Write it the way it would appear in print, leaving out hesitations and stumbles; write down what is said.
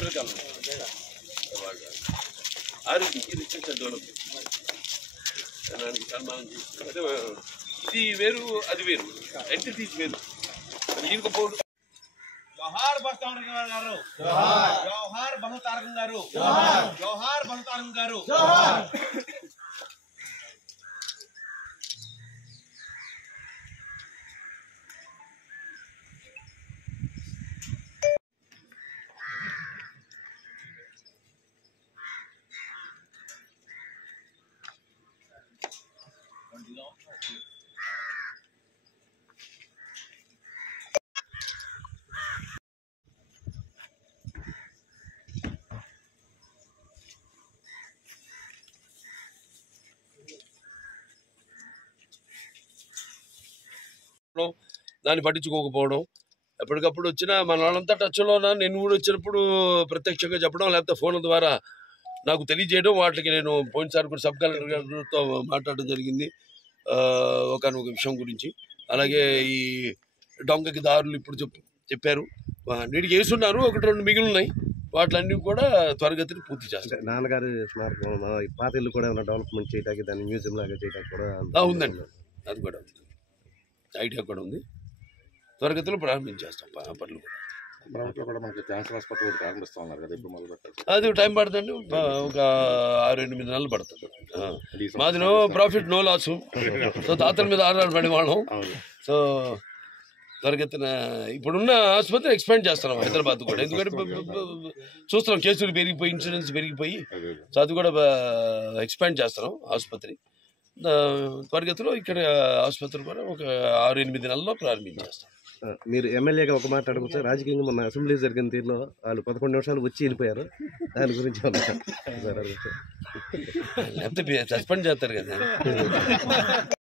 ఎదురుకాలం ఆరోగ్యకి research and development దానికి సన్మానం చేసి ఇది వేరు అది వేరు ఎంటిటీస్ వేరు దీనికి పోడు. జోహార్ బసవతారకం గారు, జోహార్ బసవతారకం గారు, జోహార్ బసవతారకం గారు. దాన్ని పట్టించుకోకపోవడం, ఎప్పటికప్పుడు వచ్చినా మన వాళ్ళంతా టచ్లో నేను కూడా వచ్చినప్పుడు ప్రత్యక్షంగా చెప్పడం లేకపోతే ఫోన్ ద్వారా నాకు తెలియజేయడం, వాటికి నేను పోయినసారి కూడా సబ్ కలెక్టర్ గారితో మాట్లాడడం జరిగింది ఒకనొక విషయం గురించి. అలాగే ఈ డొంగకి దారులు ఇప్పుడు చెప్పారు, నీటికి వేసున్నారు, 1-2 మిగిలి ఉన్నాయి, వాటిలన్నీ కూడా త్వరగతిని పూర్తి చేస్తారు. నాన్నగారు స్మారకం పాత ఇల్లు కూడా డెవలప్మెంట్ చేయడానికి దాన్ని మ్యూజియం లాగా చేయడానికి కూడా ఉందండి, అది కూడా ఉంది, ఐడియా కూడా ఉంది, త్వరగతిలో ప్రారంభించేస్తాం పనులు కూడా. అది టైం పడుతుంది, ఒక 6-8 నెలలు పడుతుంది. మాదిలో ప్రాఫిట్ నో లాసు, సో తాతల మీద ఆధారపడే వాళ్ళం. సో త్వరగతిన ఇప్పుడున్న ఆసుపత్రి ఎక్స్పాండ్ చేస్తున్నాం హైదరాబాద్ కూడా, ఎందుకంటే చూస్తున్నాం కేసులు పెరిగిపోయి ఇన్సూరెన్స్ పెరిగిపోయి, సో అది కూడా ఎక్స్పాండ్ చేస్తున్నాం ఆసుపత్రి. త్వరగతిలో ఇక్కడ ఆసుపత్రి కూడా ఒక 6-8 నెలల్లో ప్రారంభించేస్తాం. మీరు ఎమ్మెల్యేగా ఒక మాట అడగచ్చు, రాజకీయంగా మొన్న అసెంబ్లీ జరిగిన తీరులో వాళ్ళు 11 నిమిషాలు వచ్చి వెళ్ళిపోయారు, దాని గురించి లేకపోతే సస్పెండ్ చేస్తారు కదా.